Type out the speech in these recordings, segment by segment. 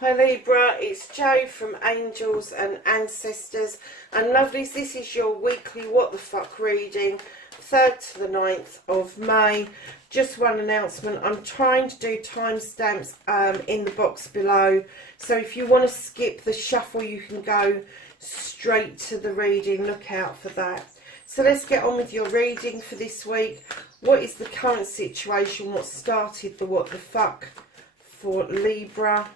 Hi Libra, it's Jo from Angels and Ancestors, and lovelies, this is your weekly What the Fuck reading, 3rd to the 9th of May. Just one announcement, I'm trying to do timestamps in the box below, so if you want to skip the shuffle you can go straight to the reading, look out for that. So let's get on with your reading for this week. What is the current situation? What started the what the fuck for Libra?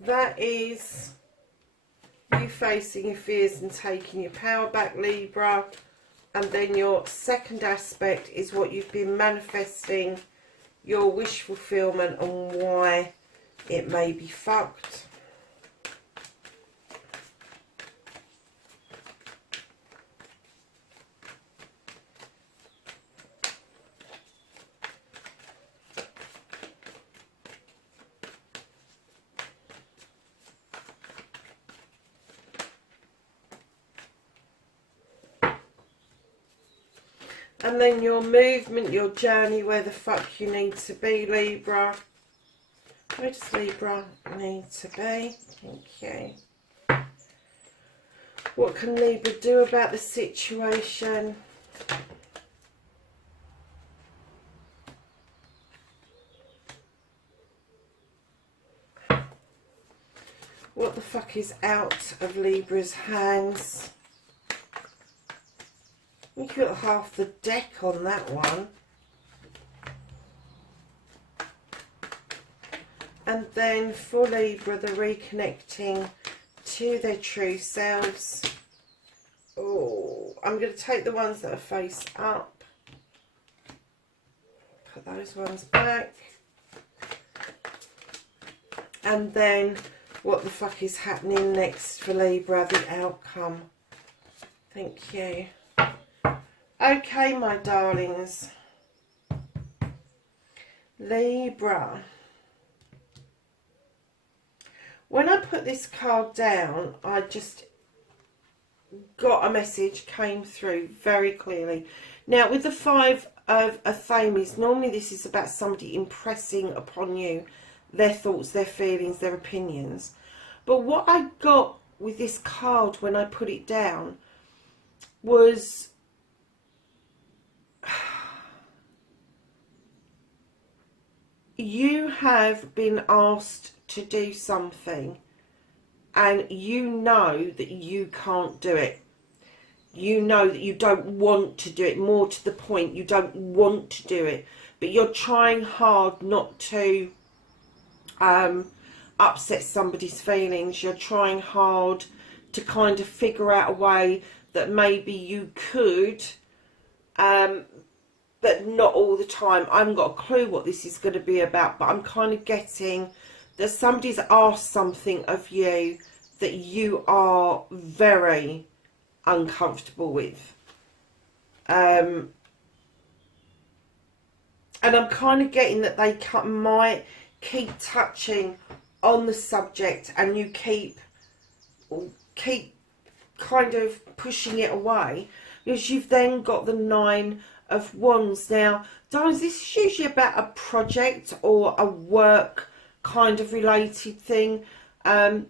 That is you facing your fears and taking your power back, Libra. And then your second aspect is what you've been manifesting, your wish fulfillment and why it may be fucked. And then your movement, your journey, where the fuck you need to be, Libra. Where does Libra need to be? Thank you. What can Libra do about the situation? What the fuck is out of Libra's hands? You got half the deck on that one. And then for Libra, the reconnecting to their true selves. Oh, I'm going to take the ones that are face up. Put those ones back. And then what the fuck is happening next for Libra, the outcome. Thank you. Okay, my darlings. Libra. When I put this card down, I just got a message, came through very clearly. Now, with the 5 of Athames, normally this is about somebody impressing upon you their thoughts, their feelings, their opinions. But what I got with this card when I put it down was you have been asked to do something and you know that you can't do it. You know that you don't want to do it. More to the point, you don't want to do it, but you're trying hard not to upset somebody's feelings. You're trying hard to kind of figure out a way that maybe you could, but not all the time. I haven't got a clue what this is going to be about, but I'm kind of getting that somebody's asked something of you that you are very uncomfortable with. And I'm kind of getting that they might keep touching on the subject and you keep kind of pushing it away, because you've then got the 9 of Wands. Now, darlings, this is usually about a project or a work kind of related thing, but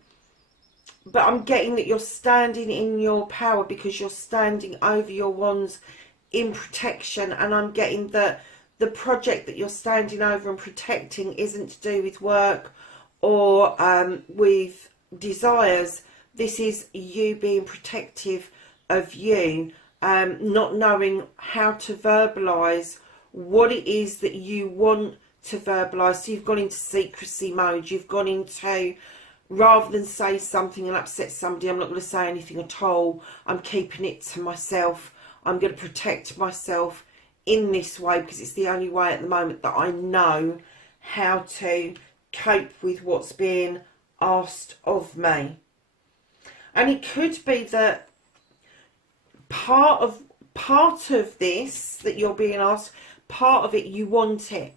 I'm getting that you're standing in your power because you're standing over your wands in protection, and I'm getting that the project that you're standing over and protecting isn't to do with work or with desires. This is you being protective of you, not knowing how to verbalise what it is that you want to verbalise. So you've gone into secrecy mode. You've gone into, rather than say something and upset somebody, I'm not going to say anything at all. I'm keeping it to myself. I'm going to protect myself in this way because it's the only way at the moment that I know how to cope with what's being asked of me. And it could be that part of part of this that you're being asked, part of it you want it,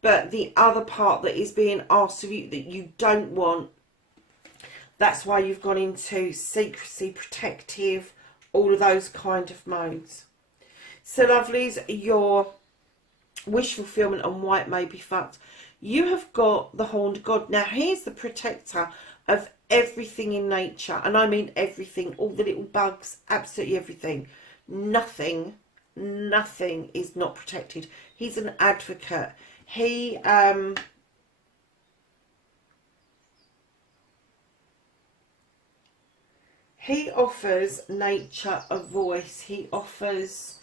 but the other part that is being asked of you that you don't want, that's why you've gone into secrecy, protective, all of those kind of modes. So lovelies, your wish fulfillment and why it may be fucked. You have got the Horned God. Now here's the protector of everything in nature, and I mean everything, all the little bugs, absolutely everything. Nothing is not protected. He's an advocate. He offers nature a voice. He offers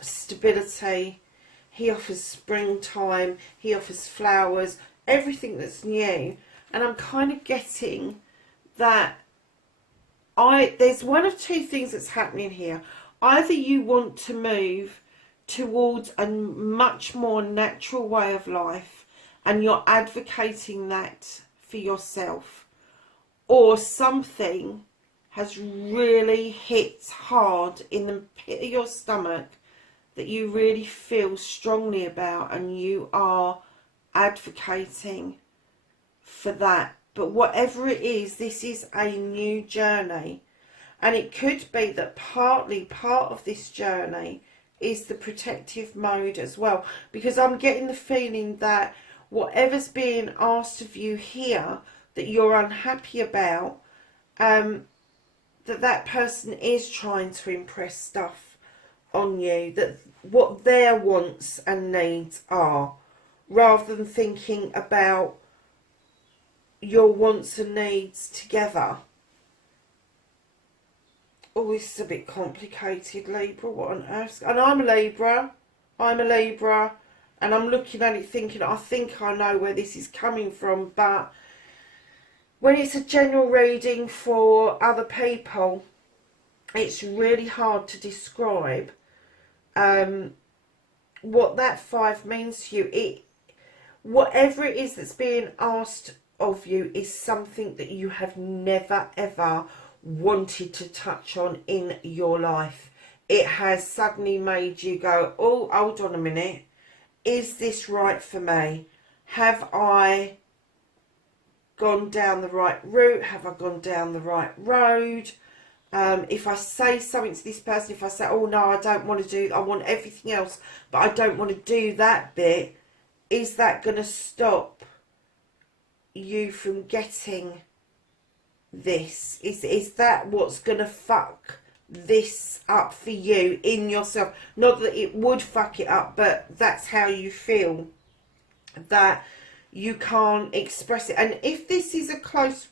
stability. He offers springtime. He offers flowers, everything that's new. And I'm kind of getting that there's one of two things that's happening here. Either you want to move towards a much more natural way of life and you're advocating that for yourself, or something has really hit hard in the pit of your stomach that you really feel strongly about and you are advocating for that. But whatever it is, this is a new journey, and it could be that partly part of this journey is the protective mode as well, because I'm getting the feeling that whatever's being asked of you here that you're unhappy about, that person is trying to impress stuff on you, that what their wants and needs are, rather than thinking about your wants and needs together. Oh, this is a bit complicated, Libra. What on earth? And I'm a Libra. And I'm looking at it thinking, I think I know where this is coming from. But when it's a general reading for other people, it's really hard to describe what that 5 means to you. Whatever it is that's being asked of you is something that you have never ever wanted to touch on in your life. It has suddenly made you go, oh, hold on a minute, is this right for me? Have I gone down the right route? Have I gone down the right road? If I say something to this person, if I say, oh no, I don't want to do, I want everything else, but I don't want to do that bit, is that going to stop you from getting this? Is that what's going to fuck this up for you in yourself? Not that it would fuck it up, but that's how you feel, that you can't express it. And if this is a close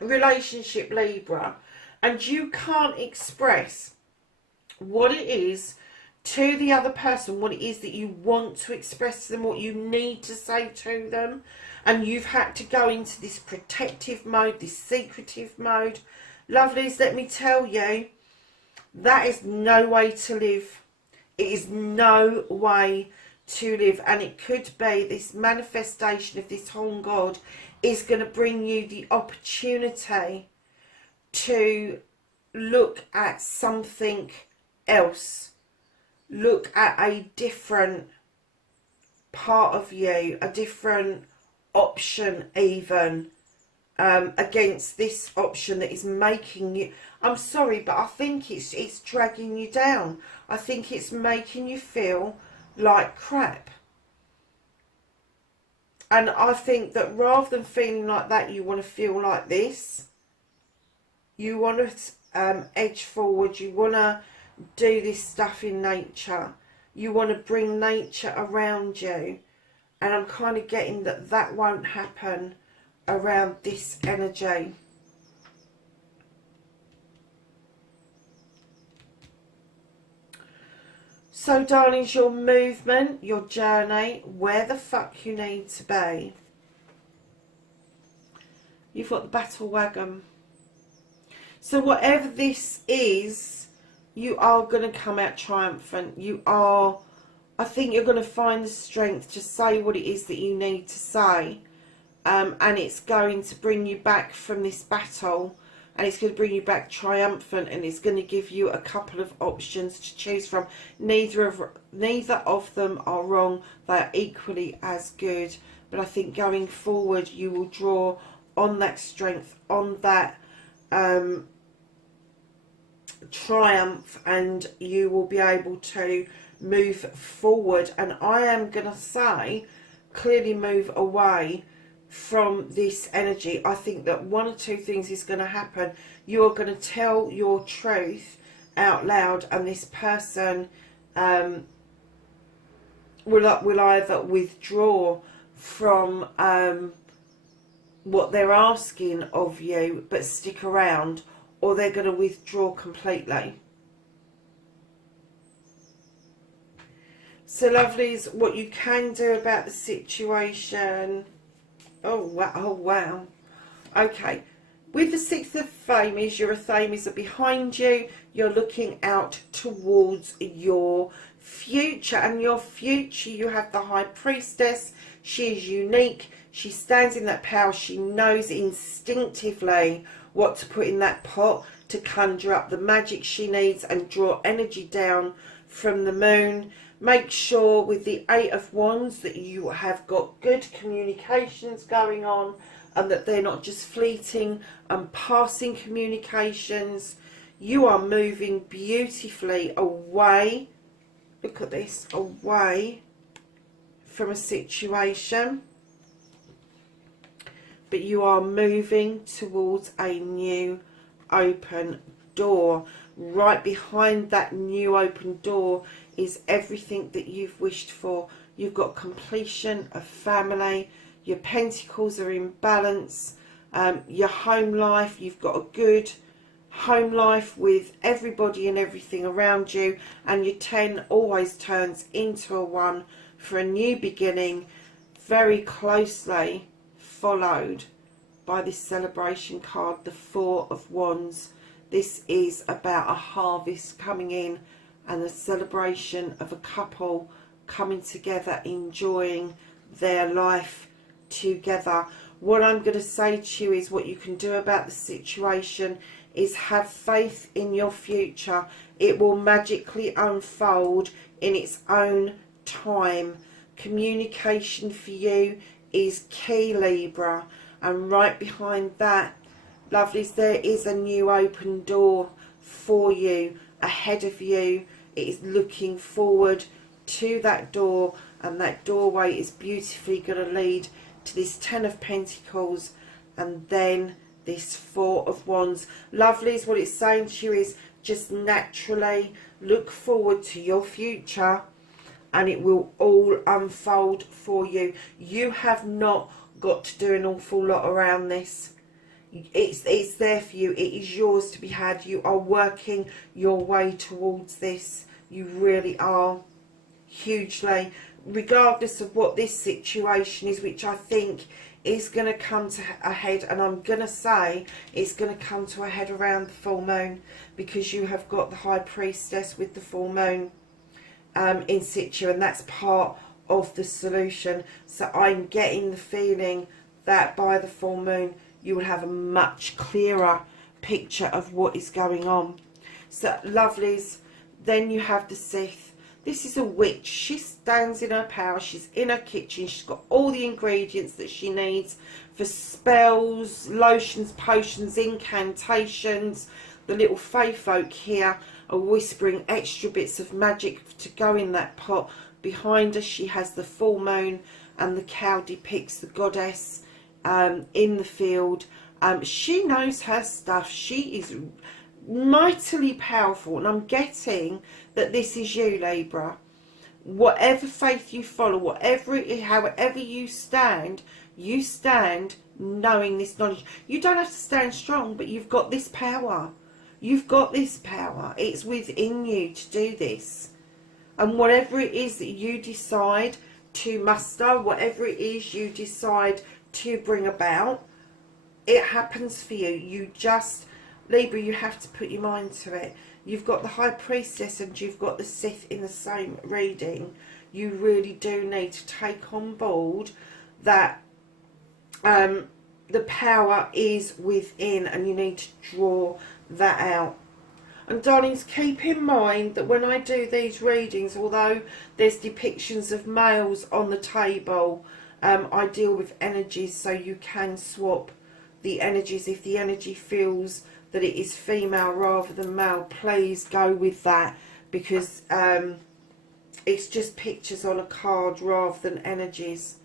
relationship, Libra, and you can't express what it is to the other person, what it is that you want to express to them, what you need to say to them, and you've had to go into this protective mode, this secretive mode, lovelies, let me tell you, that is no way to live. It is no way to live. And it could be this manifestation of this Horned God is going to bring you the opportunity to look at something else, look at a different part of you, a different option even, against this option that is making you, I'm sorry, but I think it's dragging you down. I think it's making you feel like crap. And I think that rather than feeling like that, you want to feel like this. You want to edge forward. You want to do this stuff in nature. You want to bring nature around you. And I'm kind of getting that that won't happen around this energy. So, darlings, your movement, your journey, where the fuck you need to be. You've got the battle wagon. So whatever this is, you are going to come out triumphant. You are, I think you're going to find the strength to say what it is that you need to say. And it's going to bring you back from this battle and it's going to bring you back triumphant, and it's going to give you a couple of options to choose from. Neither of them are wrong. They are equally as good. But I think going forward, you will draw on that strength, on that triumph, and you will be able to move forward. And I am going to say, clearly move away from this energy. I think that one or two things is going to happen. You are going to tell your truth out loud, and this person will either withdraw from what they're asking of you but stick around, or they're going to withdraw completely. So lovelies, what you can do about the situation. Oh wow. Okay. With the Six of Thames, your Thames are behind you. You're looking out towards your future. And your future, you have the High Priestess. She is unique. She stands in that power. She knows instinctively what to put in that pot to conjure up the magic she needs and draw energy down from the moon. Make sure with the Eight of Wands that you have got good communications going on, and that they're not just fleeting and passing communications. You are moving beautifully away, look at this, away from a situation. But you are moving towards a new open door. Right behind that new open door is everything that you've wished for. You've got completion of family. Your pentacles are in balance. Your home life, you've got a good home life with everybody and everything around you. And your 10 always turns into a 1 for a new beginning. Very closely followed by this celebration card, the Four of Wands. This is about a harvest coming in and the celebration of a couple coming together, enjoying their life together. What I'm going to say to you is, what you can do about the situation is have faith in your future. It will magically unfold in its own time. Communication for you is key, Libra. And right behind that, lovelies, there is a new open door for you, ahead of you. It is looking forward to that door, and that doorway is beautifully going to lead to this 10 of Pentacles and then this 4 of Wands. Lovelies, what it's saying to you is just naturally look forward to your future, and it will all unfold for you. You have not got to do an awful lot around this. It's there for you. It is yours to be had. You are working your way towards this. You really are, hugely, regardless of what this situation is, which I think is going to come to a head. And I'm going to say it's going to come to a head around the full moon, because you have got the High Priestess with the full moon in situ, and that's part of the solution. So I'm getting the feeling that by the full moon you will have a much clearer picture of what is going on. So lovelies, then you have the Sixth. This is a witch. She stands in her power. She's in her kitchen. She's got all the ingredients that she needs for spells, lotions, potions, incantations. The little fae folk here are whispering extra bits of magic to go in that pot. Behind her she has the full moon, and the cow depicts the goddess in the field. She knows her stuff. She is mightily powerful, and I'm getting that this is you, Libra. Whatever faith you follow, however you stand knowing this knowledge. You don't have to stand strong, but you've got this power. You've got this power. It's within you to do this. And whatever it is that you decide to muster, whatever it is you decide to bring about, it happens for you. You just, Libra, you have to put your mind to it. You've got the High Priestess and you've got the Sith in the same reading. You really do need to take on board that the power is within, and you need to draw that out. And darlings, keep in mind that when I do these readings, although there's depictions of males on the table, I deal with energies, so you can swap the energies. If the energy feels that it is female rather than male, please go with that, because it's just pictures on a card rather than energies.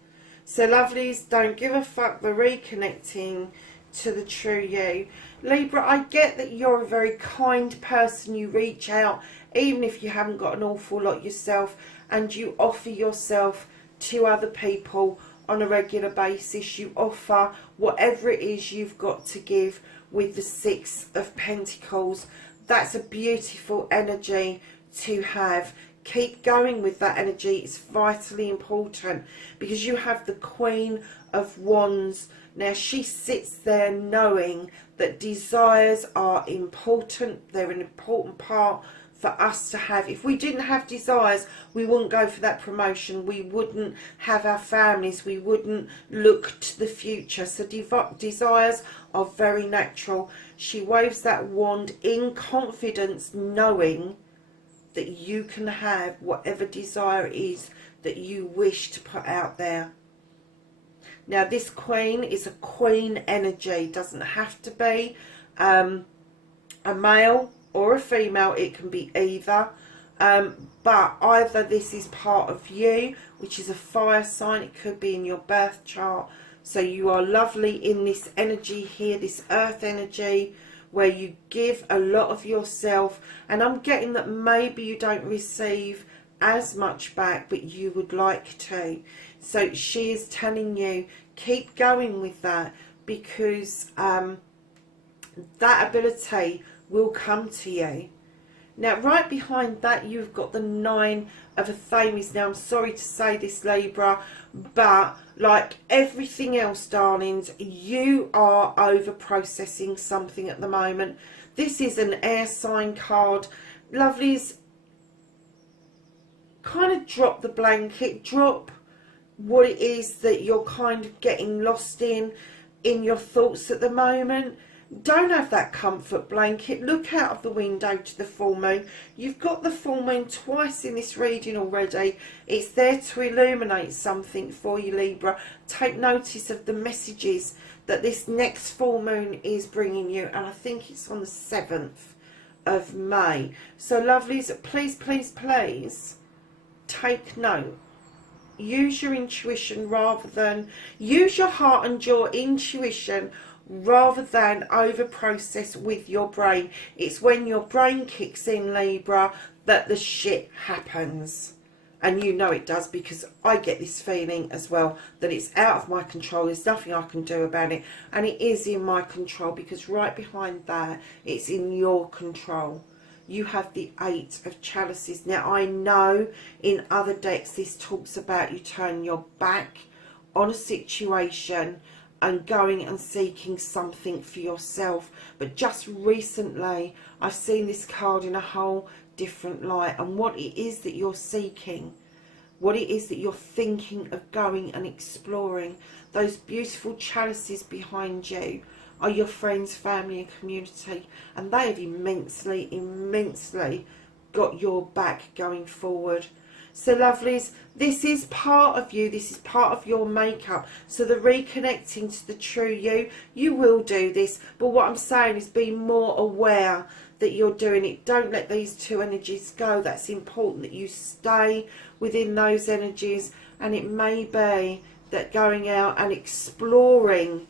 So lovelies, don't give a fuck. We're reconnecting to the true you. Libra, I get that you're a very kind person. You reach out even if you haven't got an awful lot yourself, and you offer yourself to other people on a regular basis. You offer whatever it is you've got to give with the Six of Pentacles. That's a beautiful energy to have. Keep going with that energy. It's vitally important, because you have the Queen of Wands. Now, she sits there knowing that desires are important. They're an important part for us to have. If we didn't have desires, we wouldn't go for that promotion. We wouldn't have our families. We wouldn't look to the future. So desires are very natural. She waves that wand in confidence, knowing that you can have whatever desire it is that you wish to put out there. Now, this queen is a queen energy. Doesn't have to be a male or a female. It can be either. But either this is part of you, which is a fire sign. It could be in your birth chart. So you are lovely in this energy here, this earth energy, where you give a lot of yourself. And I'm getting that maybe you don't receive as much back, but you would like to. So she is telling you, keep going with that, because that ability will come to you. Now, right behind that, you've got the Nine of Athames. Now, I'm sorry to say this, Libra, but like everything else, darlings, you are over-processing something at the moment. This is an air sign card. Lovelies, kind of drop the blanket, drop what it is that you're kind of getting lost in your thoughts at the moment. Don't have that comfort blanket. Look out of the window to the full moon. You've got the full moon twice in this reading already. It's there to illuminate something for you, Libra. Take notice of the messages that this next full moon is bringing you, and I think it's on the 7th of May. So lovelies, please, please, please take note. Use your intuition rather than, use your heart and your intuition rather than over process with your brain. It's when your brain kicks in, Libra, that the shit happens. And you know it does, because I get this feeling as well that it's out of my control. There's nothing I can do about it. And it is in my control, because right behind that, it's in your control. You have the Eight of Chalices. Now, I know in other decks this talks about you turning your back on a situation and going and seeking something for yourself. But just recently, I've seen this card in a whole different light. And what it is that you're seeking, what it is that you're thinking of going and exploring, those beautiful chalices behind you are your friends, family and community, and they have immensely, immensely got your back going forward. So lovelies, this is part of you, this is part of your makeup. So the reconnecting to the true you, you will do this, but what I'm saying is be more aware that you're doing it. Don't let these two energies go. That's important that you stay within those energies, and it may be that going out and exploring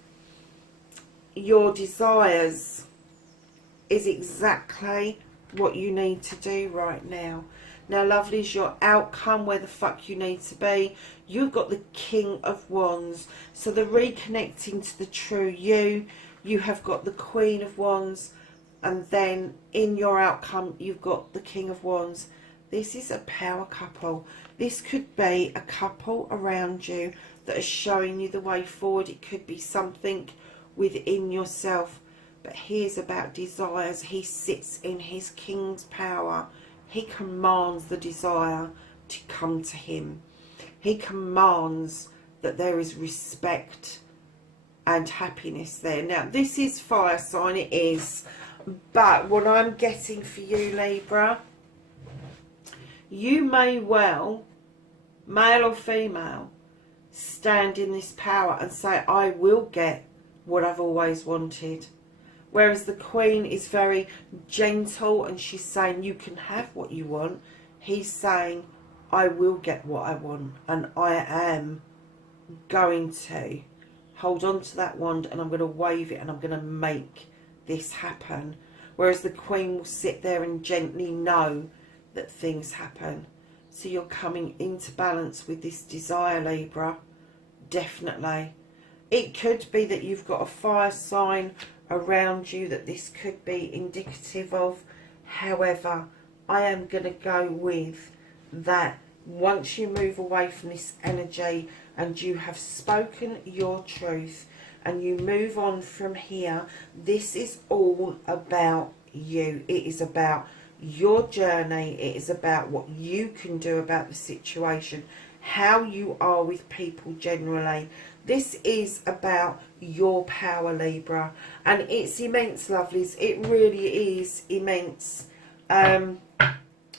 your desires is exactly what you need to do right now. Now, lovelies, your outcome, where the fuck you need to be, you've got the King of Wands. So the reconnecting to the true you, you have got the Queen of Wands, and then in your outcome, you've got the King of Wands. This is a power couple. This could be a couple around you that is showing you the way forward. It could be something within yourself, but here's about desires. He sits in his king's power. He commands the desire to come to him. He commands that there is respect and happiness there. Now, this is fire sign, it is. But what I'm getting for you, Libra, you may well, male or female, stand in this power and say, I will get what I've always wanted. Whereas the Queen is very gentle and she's saying, you can have what you want. He's saying, I will get what I want, and I am going to hold on to that wand and I'm going to wave it and I'm going to make this happen. Whereas the Queen will sit there and gently know that things happen. So you're coming into balance with this desire, Libra. Definitely. It could be that you've got a fire sign around you that this could be indicative of. However, I am going to go with that once you move away from this energy and you have spoken your truth and you move on from here, this is all about you. It is about your journey. It is about what you can do about the situation, how you are with people generally. This is about your power, Libra, and it's immense, lovelies. It really is immense.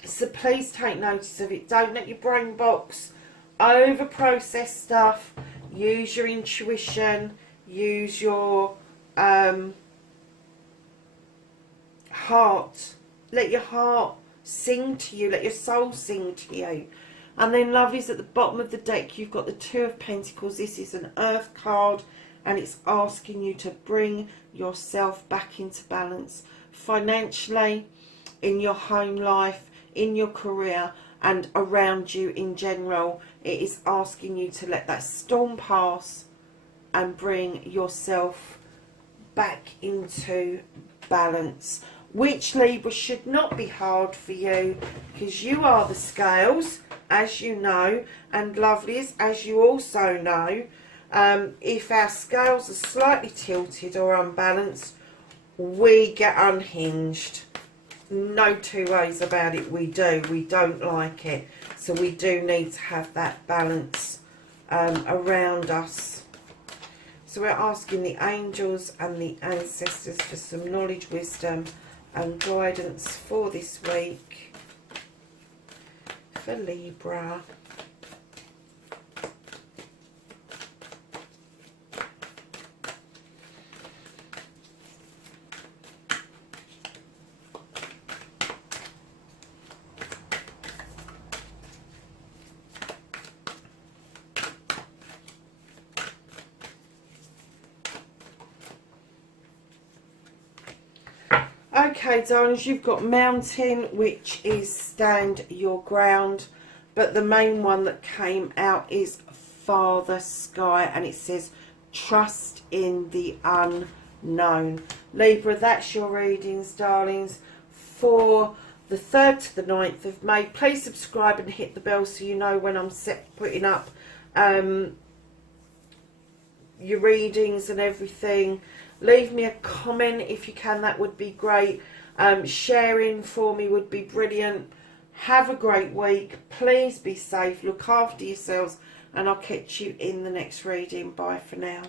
So please take notice of it. Don't let your brain box over process stuff. Use your intuition. Use your heart. Let your heart sing to you. Let your soul sing to you. And then, lovelies, at the bottom of the deck, you've got the Two of Pentacles. This is an Earth card, and it's asking you to bring yourself back into balance financially, in your home life, in your career, and around you in general. It is asking you to let that storm pass and bring yourself back into balance, which, Libra, should not be hard for you, because you are the scales, as you know, and lovelies, as you also know. If our scales are slightly tilted or unbalanced, we get unhinged. No two ways about it. We do. We don't like it. So we do need to have that balance around us. So we're asking the angels and the ancestors for some knowledge, wisdom and guidance for this week for Libra. Okay, darlings, you've got Mountain, which is stand your ground, but the main one that came out is Father Sky, and it says trust in the unknown. Libra, that's your readings, darlings, for the 3rd to the 9th of May. Please subscribe and hit the bell so you know when I'm putting up your readings and everything. Leave me a comment if you can, that would be great. Sharing for me would be brilliant. Have a great week. Please be safe, look after yourselves, and I'll catch you in the next reading. Bye for now.